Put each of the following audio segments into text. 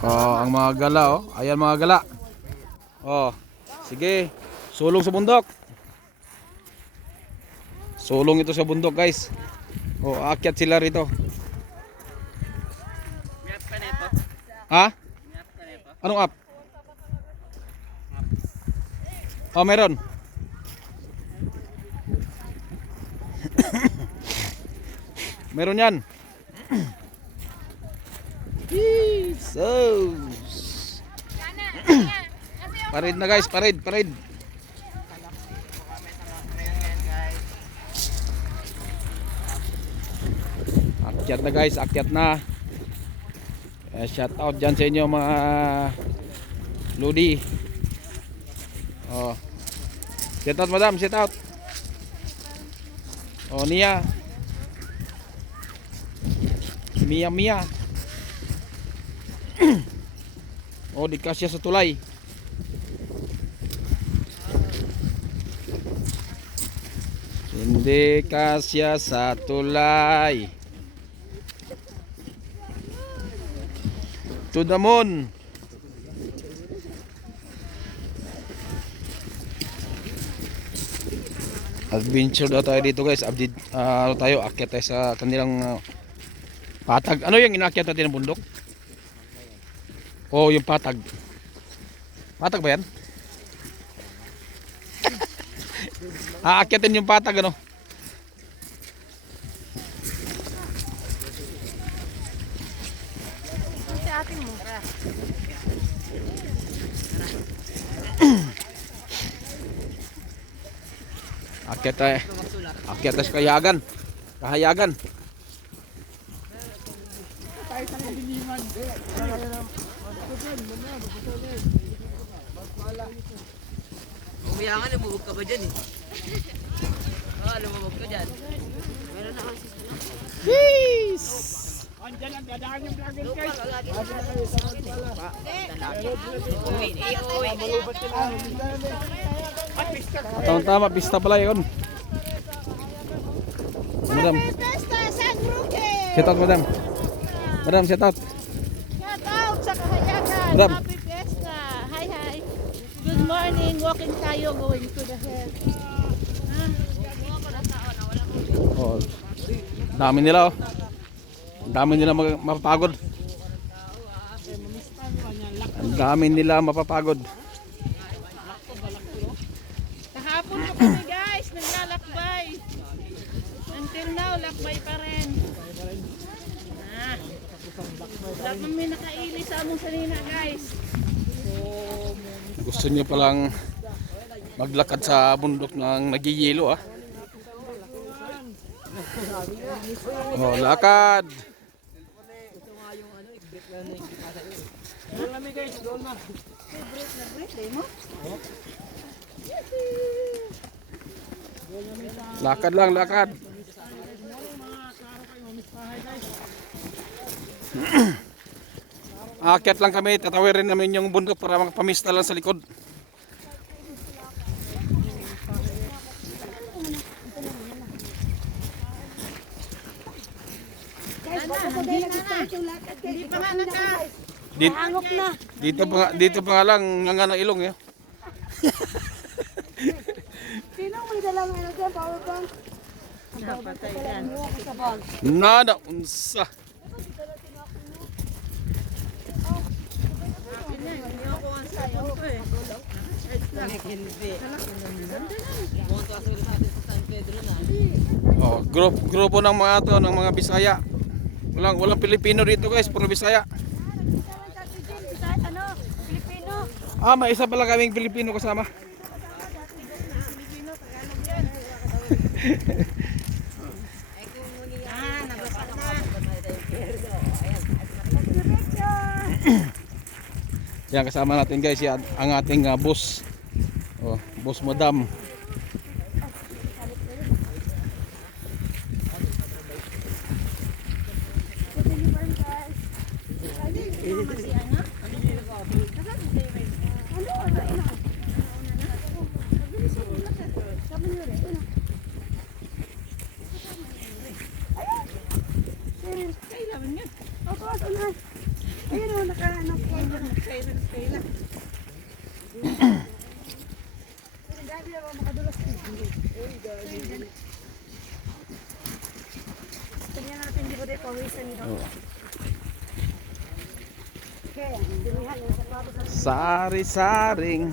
Oh, ang mga gala oh. Ayan mga gala. Oh, sige. Sulong sa bundok. Sulong ito sa bundok, guys. Oh, aakyat sila rito. Ha? Anong app? Oh, meron. Meron yan. So. Parid na guys, parid. Akyat na guys, akyat na. Shout out dyan sa inyo mga Lodi. Oh. Shout out madam, shout out. Oh, Nia. Mia. Oh, di kasya sa tulay. Hindi kasya sa tulay. To the moon. Adventure daw tayo dito guys. Ano tayo, akyat tayo sa kanilang patag. Ano yung inakyat natin ng bundok? Oh, yung patag. Patag ba yan? Aakyatin yung patag ano? Sa atin mo. Akyat tayo. Akyat tayo sa kahayagan. Kahayagan. Umiyangan, lumubog ka ba dyan eh? Oo, lumubog ka dyan. Meron na kasi. Peace! Andiyan ang dadaan yung vlogger Lupa guys. ka lagi sa uwi. Tama, pista pala yun. Madam. Shout out madam. Madam, shout out. Shout out sa kahayagan. Madam. Happy Fiesta. Hi. Good morning. Walking tayo going to the hill. Oh. Dami nila oh. Ang dami nila mapapagod. Ang dami nila mapapagod. Kahapon pa kami guys. Naglalakbay. Until now, lakbay pa rin. Wala kami nakaili sa among sanina guys. Gusto niyo palang maglakad sa bundok ng nagiyelo ah. Oh, lakad. Lakad lang, lakad. Aakyat lang kami, tatawirin namin yung bundok para magpamista lang sa likod. Hindi pa nga naka. Dito pa nga lang nga ng ilong eh. Sino may dalang ano dyan, power bank? Napatay yan. Nada unsa. Hindi ako ang sayo ko eh. Hindi. Bumunto kasi ulit natin sa San Pedro na. Oh, grupo ng mga to, ng mga Bisaya. Walang Pilipino dito guys, puro Bisaya. Ano? Pilipino? Ah, may isa pala kaming Pilipino kasama. Nabasa na. Yan kasama natin guys, yan ang ating boss. Oh, boss madam. Ayun o, naka-ano Dami na makadulas. Tingnan natin di ba tayo pawisan nito. Kaya, dinihan yung sapatos sa Sari-saring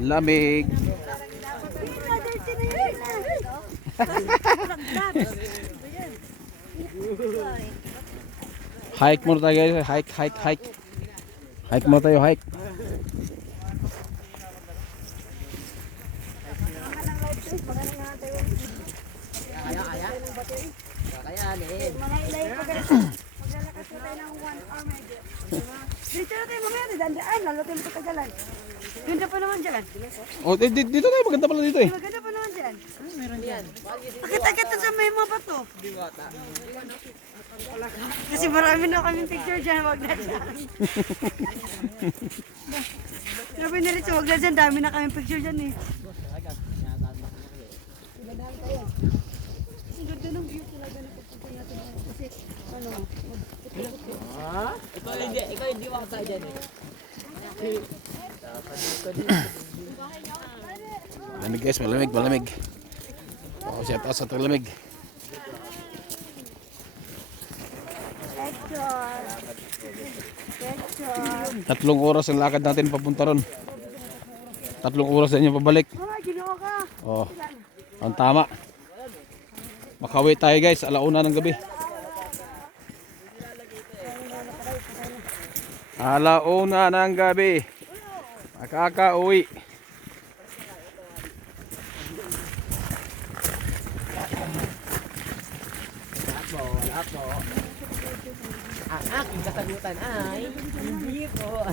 lamig. Hike muna tayo guys. Hike. Hike muna tayo, hike. Kakayanin. Malay-lay ko guys. Maglalakad po tayo ng 1 hour medyo. Dito na tayo mamaya, dandaan. Lalo tayo matagalan. Ganda pa naman dyan. Oh, dito tayo, maganda pala dito eh. Maganda pa naman dyan. Yan. Nakita-kita sa may mga bato. Kasi marami na kaming picture dyan. Wag na dyan. Sabi na rin, wag na dyan. Dami na kaming picture dyan eh. Ang ganda ng view talaga na pagpunta natin. Kasi ano, Ikaw hindi wasa dyan eh. Malamig guys, malamig. Oh, siya taas sa lamig. picture. 3 oras ang lakad natin papunta ron. 3 oras din yung pabalik. Mama, ginawa ka. Oh, ang tama. Makawi tayo guys, 1:00 ng gabi. 1:00 ng gabi. Makakauwi. Wala po. Ang aking kasagutan ay hindi po.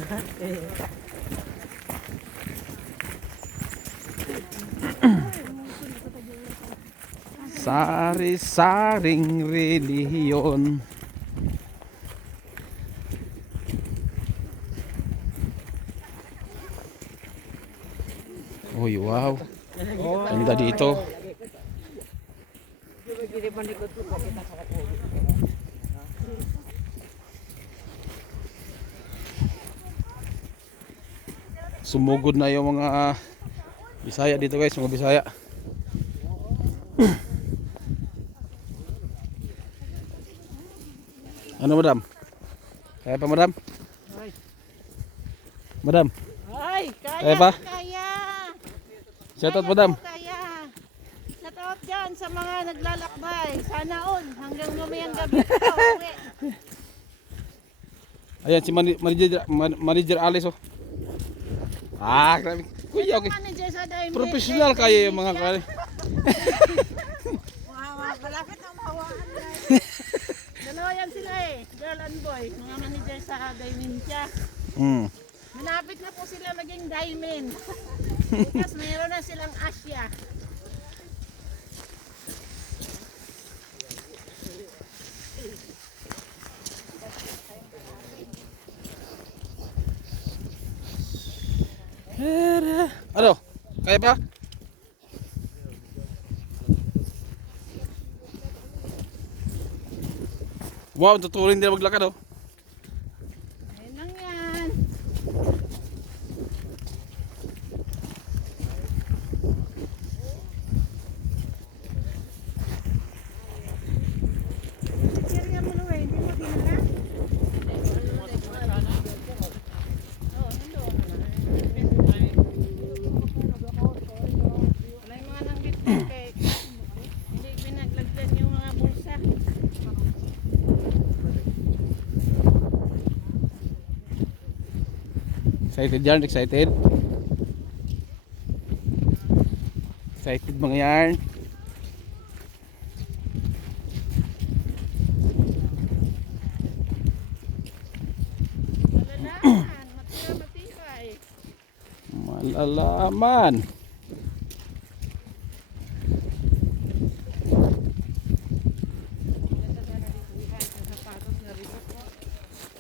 Sari-saring relihiyon. Uy, wow. Ganda dito. Sumugod na yung mga Bisaya dito guys, mga Bisaya. Ano madam? Kaya pa madam? Madam, Ay, kaya pa? kaya. Shoutout madam. Kaya. Shoutout dyan sa mga naglalakbay. Sana all hanggang mamayang gabi. Uwi. Ayan si manager Alice oh. Ah, grabe. Kuya, okay. Manager sa Diamond. Professional kayo yung mga kare. Malapit na mahawaan na. Dalawa yan sila eh. Girl and boy. Mga manager sa Diamond siya. Malapit na po sila maging diamond. Because mayroon na silang Asia. Ano? Kaya pa? Wow, tuturing din maglakad oh. Ayun lang yan. Kaya mo na hindi mo dinala? Oo, hindi ako na. Wala yung mga nanggit kay hindi pinaglagdan yung mga bulsa. Excited yarn, excited. Excited mga yarn. Malalaman, matira matibay. Malalaman.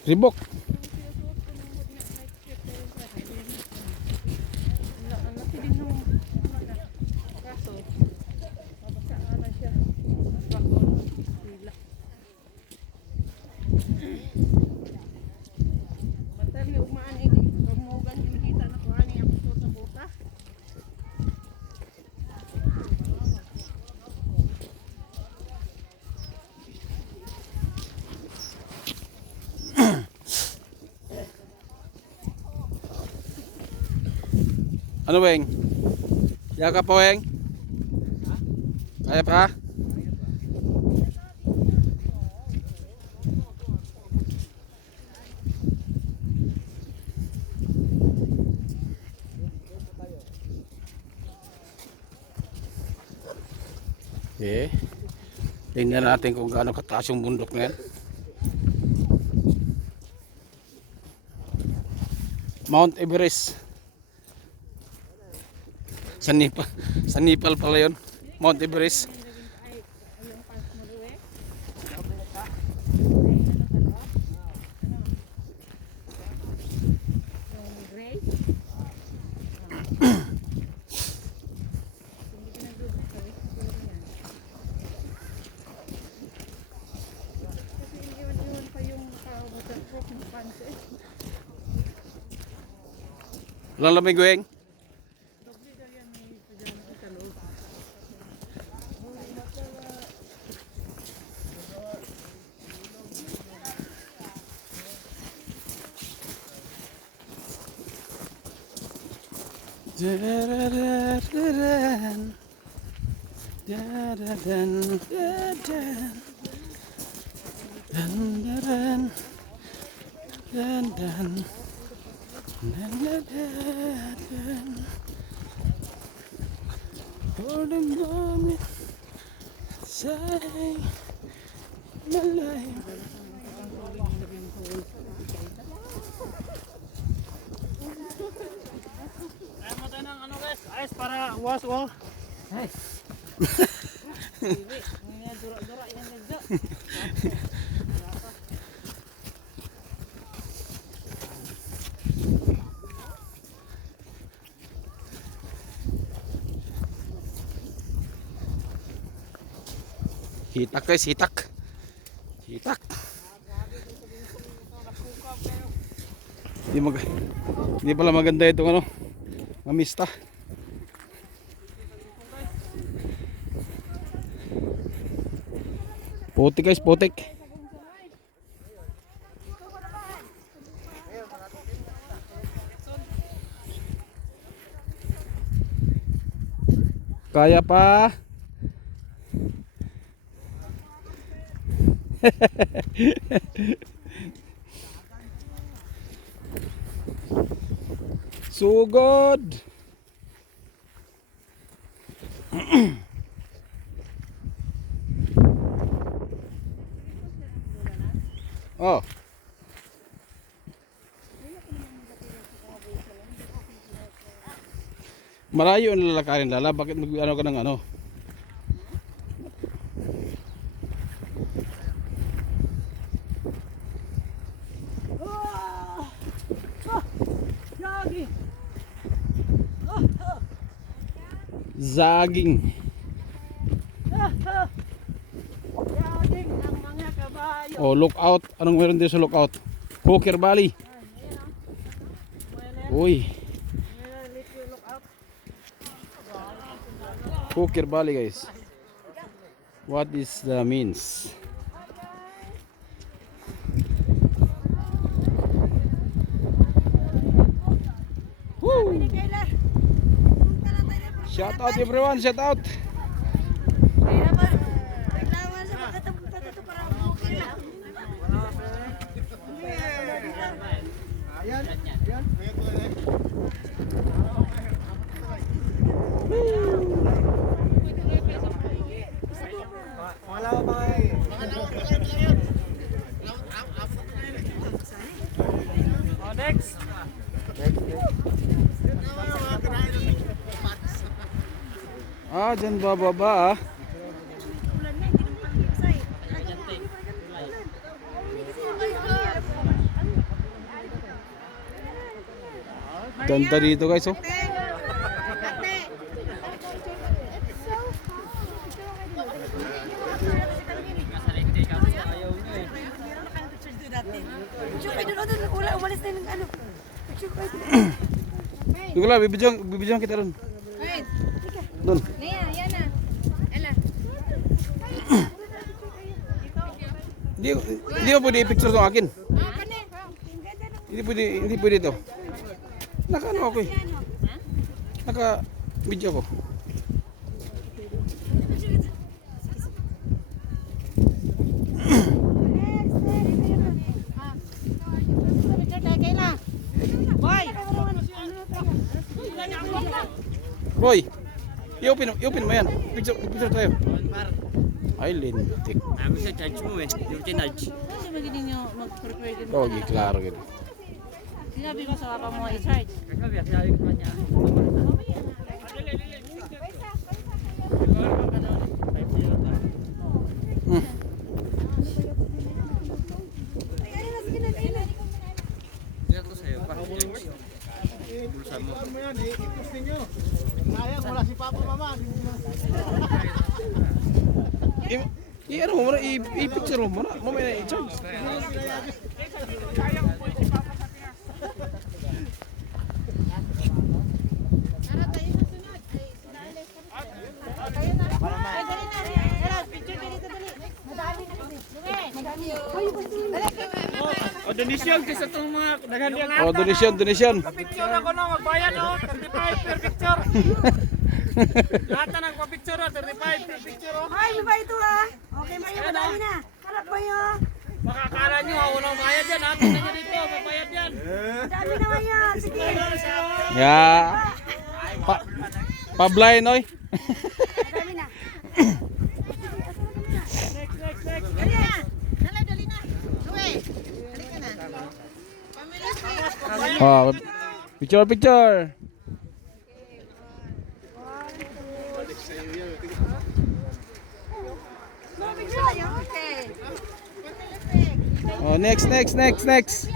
Reebok. Ano, Weng? Yaka pa, Weng? Kaya pa? Okay. Tingnan natin kung gaano kataas yung bundok na yan. Mount Everest. Sa Nepal pala yun. Mount Everest. Walang lamig, Weng. For the moment, say my life. Kaya mo tayo ng ano guys, ayos para wash wall. Dura-dura yan medyo. Hitak guys, hitak. Hitak. Hindi pala maganda itong ano, mamista. Putik guys, putik. Kaya pa. Sugod. Oh. Malayo ang lalakarin, Lala. Bakit mag-ano ka ng ano? Zaging. Yaging ang mga kabayo. Oh, lookout. Anong meron din sa lookout? Hooker Valley. Uy. Hooker Valley guys. What is the means? Woo! Shout out everyone, shout out. Oh, next. Ah, dyan bababa ah. Ganda dito guys oh. Umalis na yung ano. Yung lang, bibidyoan kita ron. Doon. Naya, yan na. Ela. Hindi mo pwede i-picture itong akin. Hindi pwede ito. Nakano ako eh. Naka-video ko. Picture tayo kayo na. Boy! Roy, i-open mo yan. Picture tayo. Ay, lintik. Sabi sa charge mo eh. Yung tinudge. Hindi ba gini nyo mag-prepare din? Oh, klaro gini. Sinabi ko sa papa mo i-charge. Kagabi, sabi ko niya. Kaya ko sa'yo, parang charge. Bulsa mo. I-ano mo muna, i-picture mo muna. Mamaya na i-charge. Ay, dali na. Tara, picture ka dito, dali. Madami na kasi. Madami. O, donation kasi itong mga naghandi ang Oh, donation. picture ako na, magbayad o, 35 per picture. Lahat na nagpa-picture o, 35 per picture o. Ay, iba ito ah. Okay, Mayo, madami na. Harap ba yun? Makakala nyo, walang bayad yan ha. Tingnan nyo dito, mabayad yan. Madami naman yan. Sige. Yeah. Pablay, noy. Madami na. Dali na. Dali na. Uwe. Dali ka na. Family. Oh, picture. Okay. Oh, next. Tayo, tayo. Next.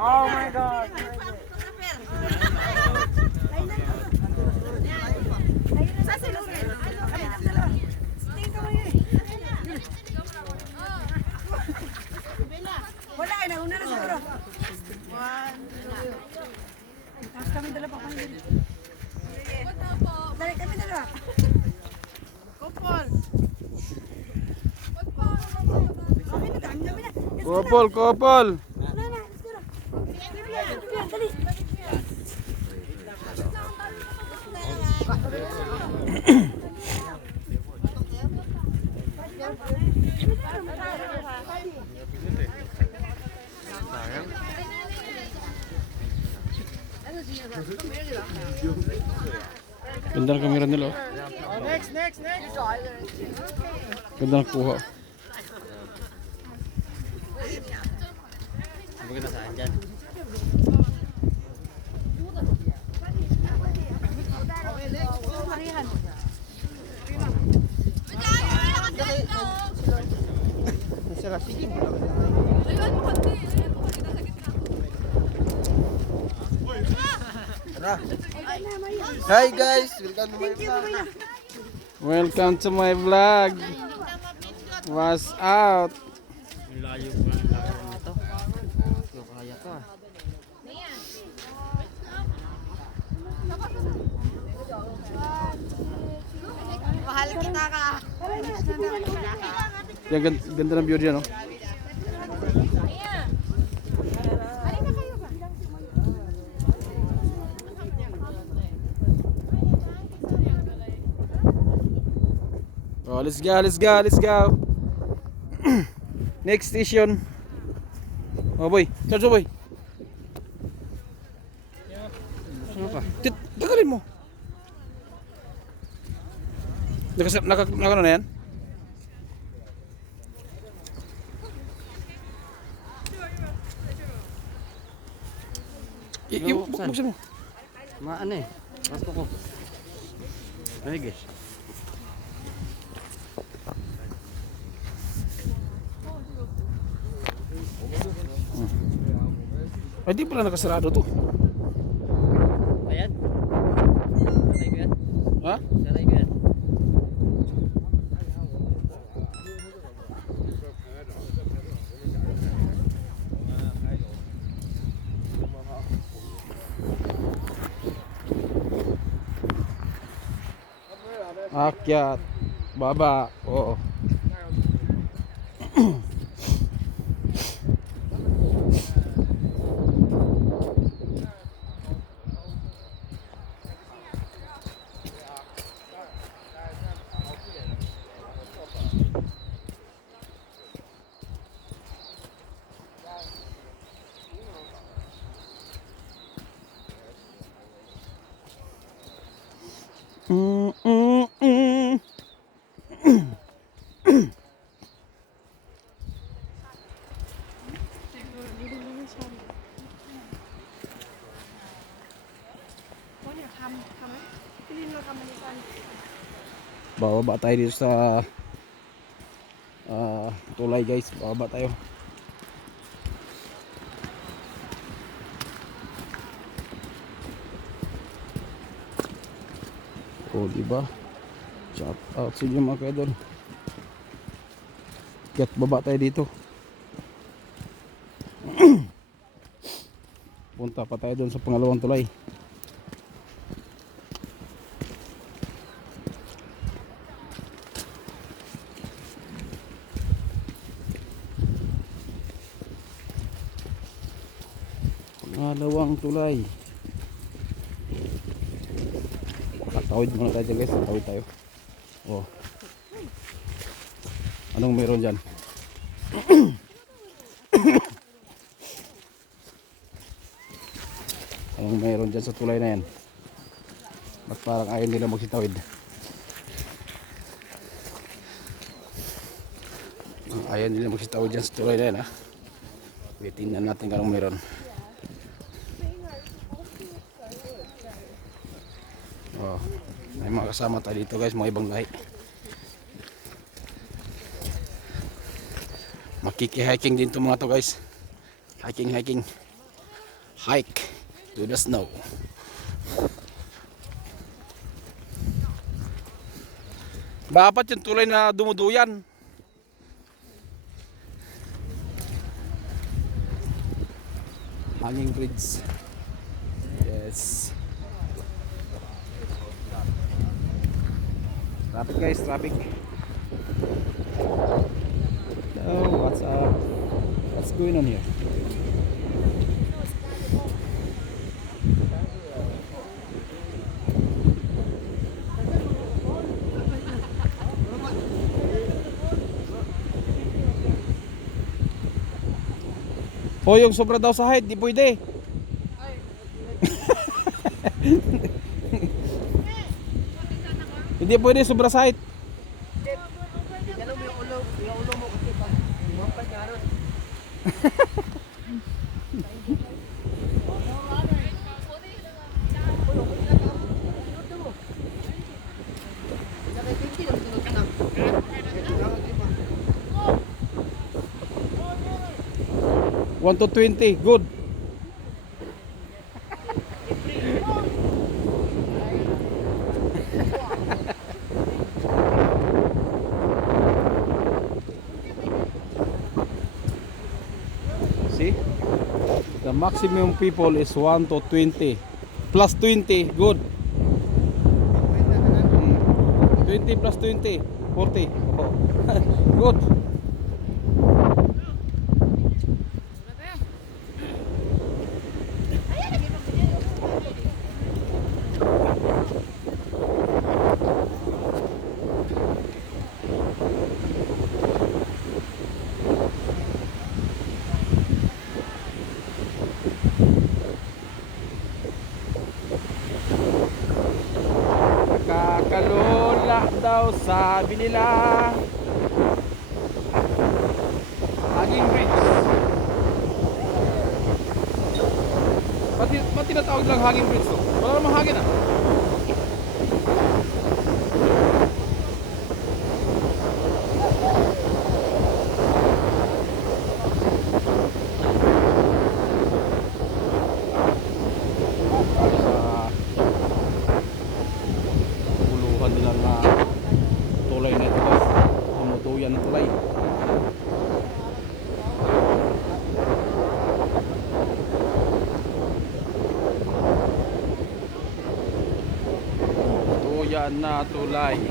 Oh my God. Sa sinusin. Tingin ka mo yun. Wala, nauna na siguro. Tapos kami dala pa kami dito. Dali kami dala. Kupol. Okay na, dami na. Couple. Wala na, siguro. Dali. Ganda ng kamera nila. Oh, next. Ganda ng kuha. Sabi ko na saan dyan. Hi guys, welcome to my Thank you, Mamaya. Welcome to my vlog. What's out? Layo ko lang laro na to. Yung kaya to ah. Mahal kita ka. Yan, ganda ng view dyan, no? Oh, let's go. Next station. Oh boy, charge boy. Tagalin mo. Naka na yan? Buksan mo. Ano eh. Pasko ko. Ay guys. Ay, di pala nakasarado to. Ayan. Saray ko yan. Ha? Saray ko yan. Akyat. Baba. Oo. Bababa tayo dito sa tulay guys. Bababa tayo. O diba? Shout out sa inyo mga kaidol. Kat baba tayo dito. Punta pa tayo doon sa pangalawang tulay. Pangalawang tulay. Tawid muna tayo guys. Tawid tayo. Oh. Anong meron dyan? Anong meron dyan sa tulay na yan? Ba't parang ayaw nila magsitawid? Ayaw nila magsitawid dyan sa tulay na yan ha. Tingnan natin kung anong meron. Oh, may mga kasama tayo dito guys, mga ibang lahi. Makiki-hiking din to mga to guys. Hiking. Hike to the snow. Dapat yung tulay na dumuduyan. Hanging bridge. Yes. Traffic guys, traffic. Oh, what's up? What's going on here? O yung sobra daw sa height, di pwede. Hindi pwede sobra sa height. Yan mo yung ulo mo kasi pa. Mapan nga ron. One to 20, good. See? The maximum people is 1 to 20. Plus 20, good. 20 plus 20, 40. Oh. Good. Kakalula daw sabi nila. Hanging bridge. Ba't tinatawag lang hanging bridge to? Wala namang hangin ah. Nilang tulay na ito guys, tumutuyan ng tulay. Tuyan na tulay.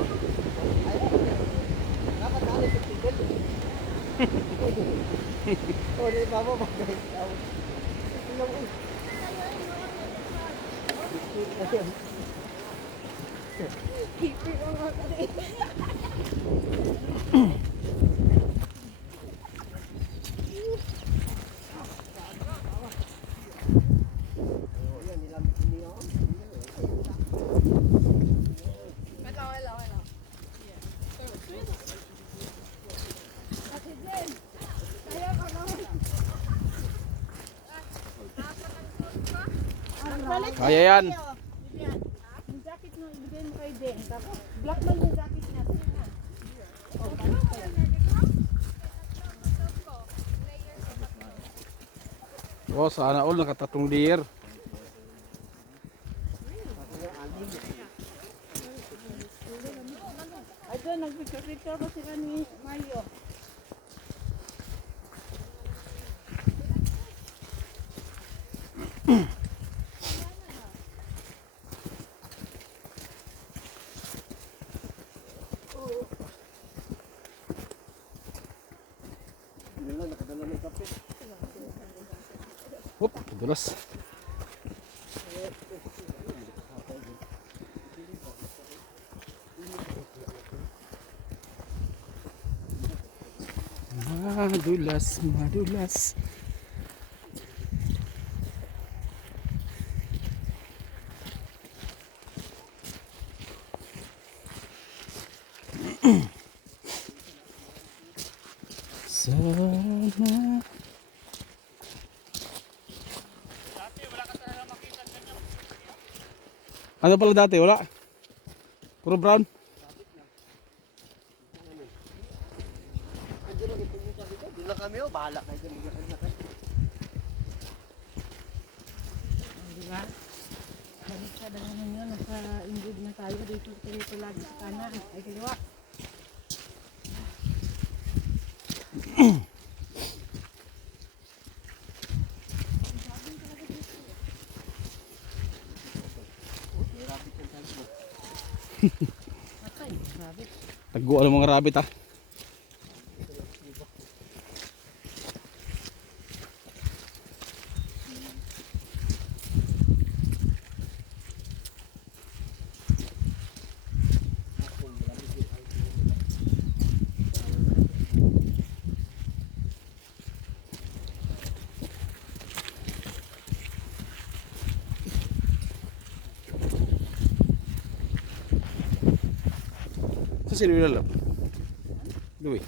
Kaya yan. Yung jacket mo, ibigay mo kay din. Tapos black man yung jacket niya. Tingnan na. Oh, paano pa yan? Oh, sana all nakatatong layer. Ay, doon, nagpicture-picture ko sila ni Mayo. Hop, dulas. Madulas, madulas. Sana. Ano pala dati? Wala? Puro brown? Doon lang kami, oh. Bahala kayo dyan. Diba? Balik ka na naman yun. Nasa-injured na tayo. Dito lagi sa kanan. Ay, kaliwa. Atay, grabe. Tago ang mga rabbit ah. Sa sino nilalap? Louie.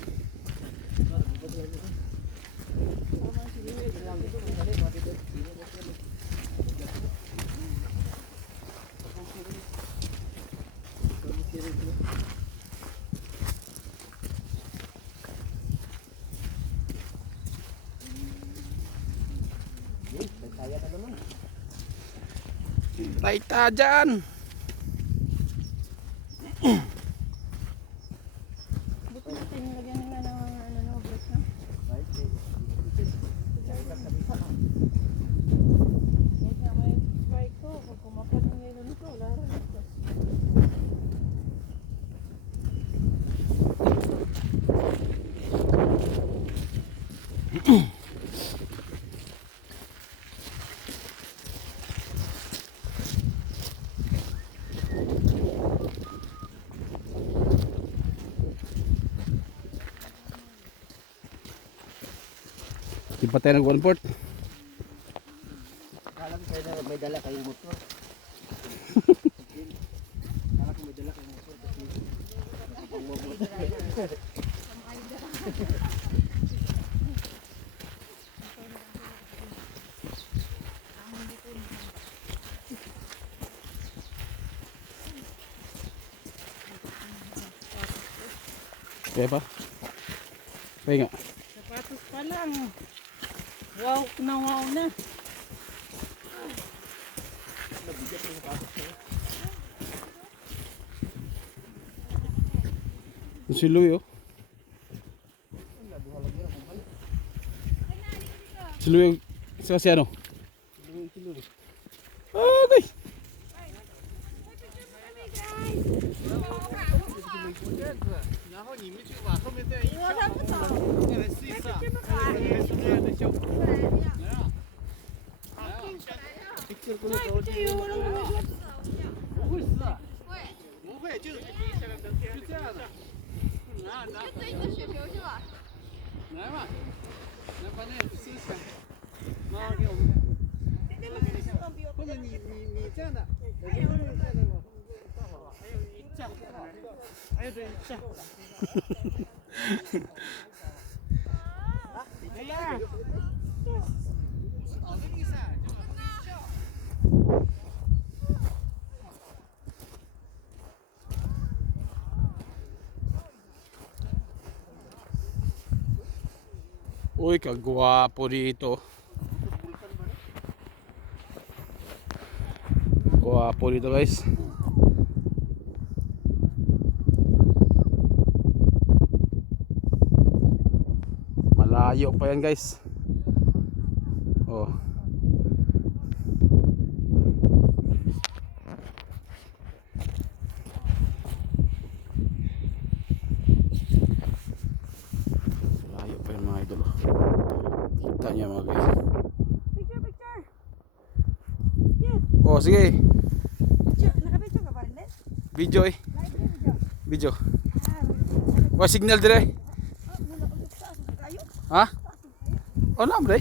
Taita dyan! Buti natin nilagyan nila ng ano, break na. Kahit nga may spike ko, pag kumapag ng yelo nito, wala rin ito. Di pa tayo nag-one port. Alam ko kayo na may dala kayong motor. Alam ko may dala kayong motor. Kaya pa? Kaya nga. Sapatos pa lang. Wow na wow na. Si Louie oh. Si Louie sa si ano? Okay. Picture ko na ito. 不会，就这样的。这一个雪球是吧？来吧，来把那个收起来，妈妈给我们看。或者你这样的，我这样的往后面就倒好了。还有你这样，还有对这样。哎呀，我跟你说，就往后面跳。Uy, kagwapo dito. Gwapo dito guys. Malayo pa yan guys. Oh. Malayo pa yan mga idol. Kita niya mga guys. Picture, picture. Oh, sige. Picture. Naka-picture ka pa rin, Les? Video eh. Live video. Video. Ah, Wa signal dire. mula ko sa taas. Kayo? Ha? Oh, na, bre.